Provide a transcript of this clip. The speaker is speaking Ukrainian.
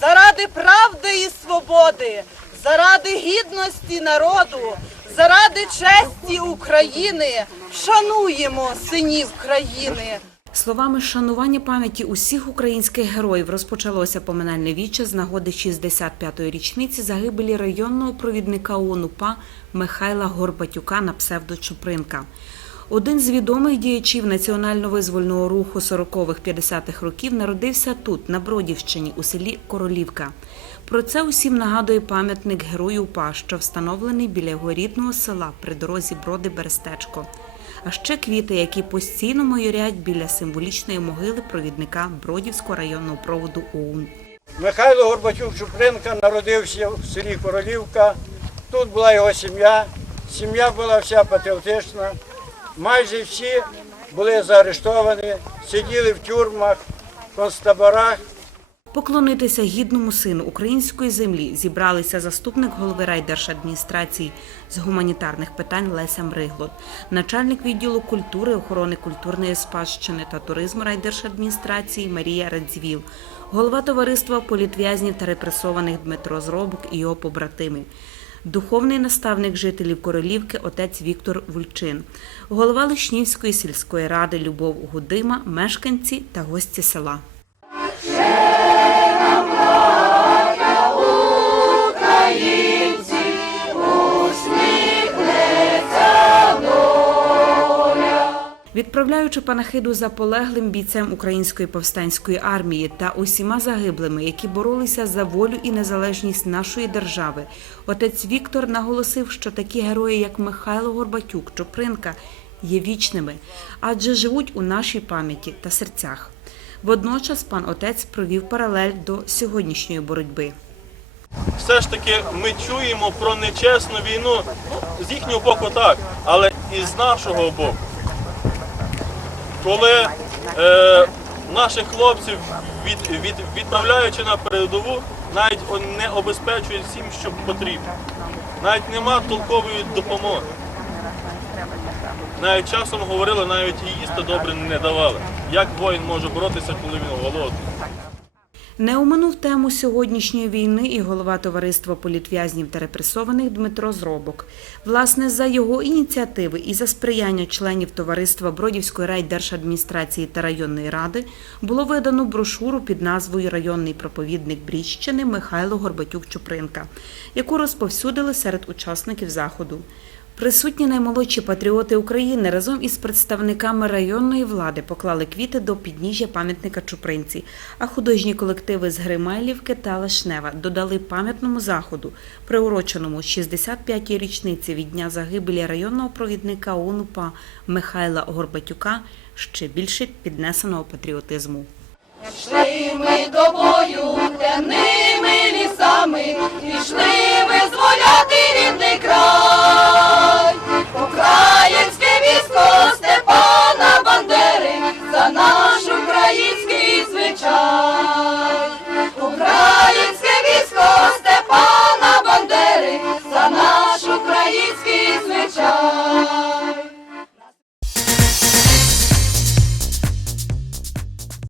заради правди і свободи, заради гідності народу, заради честі України шануємо синів країни. Словами шанування пам'яті усіх українських героїв розпочалося поминальне віче з нагоди 65-ї річниці загибелі районного провідника ООН УПА Михайла Горбатюка на псевдо Чупринка. Один з відомих діячів національно-визвольного руху 40-х-50-х років народився тут, на Бродівщині, у селі Королівка. Про це усім нагадує пам'ятник герою УПА, що встановлений біля його рідного села при дорозі Броди-Берестечко. А ще квіти, які постійно майорять біля символічної могили провідника Бродівського районного проводу ОУН. Михайло Горбатюк Чупринка народився в селі Королівка. Тут була його сім'я. Сім'я була вся патріотична. Майже всі були заарештовані, сиділи в тюрмах, концтаборах. Поклонитися гідному сину української землі зібралися заступник голови райдержадміністрації з гуманітарних питань Леся Мриглот, начальник відділу культури, охорони культурної спадщини та туризму райдержадміністрації Марія Радзвіл, голова товариства політв'язнів та репресованих Дмитро Зробок і його побратими. Духовний наставник жителів Королівки отець Віктор Вульчин, голова Лишнівської сільської ради Любов Гудима, мешканці та гості села. Відправляючи панахиду за полеглим бійцем української повстанської армії та усіма загиблими, які боролися за волю і незалежність нашої держави, отець Віктор наголосив, що такі герої, як Михайло Горбатюк, Чупринка, є вічними, адже живуть у нашій пам'яті та серцях. Водночас пан отець провів паралель до сьогоднішньої боротьби. все ж таки ми чуємо про нечесну війну ну, з їхнього боку так, але і з нашого боку. Коли е, наших хлопців від, від, відправляючи на передову, навіть не обезпечують всім, що потрібно. Навіть нема толкової допомоги. Навіть часом говорили, навіть і їсти добре не давали. Як воїн може боротися, коли він голодний? Не оминув тему сьогоднішньої війни і голова товариства політв'язнів та репресованих Дмитро Зробок. Власне, за його ініціативи і за сприяння членів товариства Бродівської райдержадміністрації та районної ради було видано брошуру під назвою Районний проповідник Бріщини Михайло Горбатюк Чупринка, яку розповсюдили серед учасників заходу. Присутні наймолодші патріоти України разом із представниками районної влади поклали квіти до підніжжя пам'ятника Чупринці, а художні колективи з Гримайлівки та Лешнева додали пам'ятному заходу, приуроченому 65-й річниці від дня загибелі районного провідника ОНУПА Михайла Горбатюка ще більше піднесеного патріотизму. Йшли ми до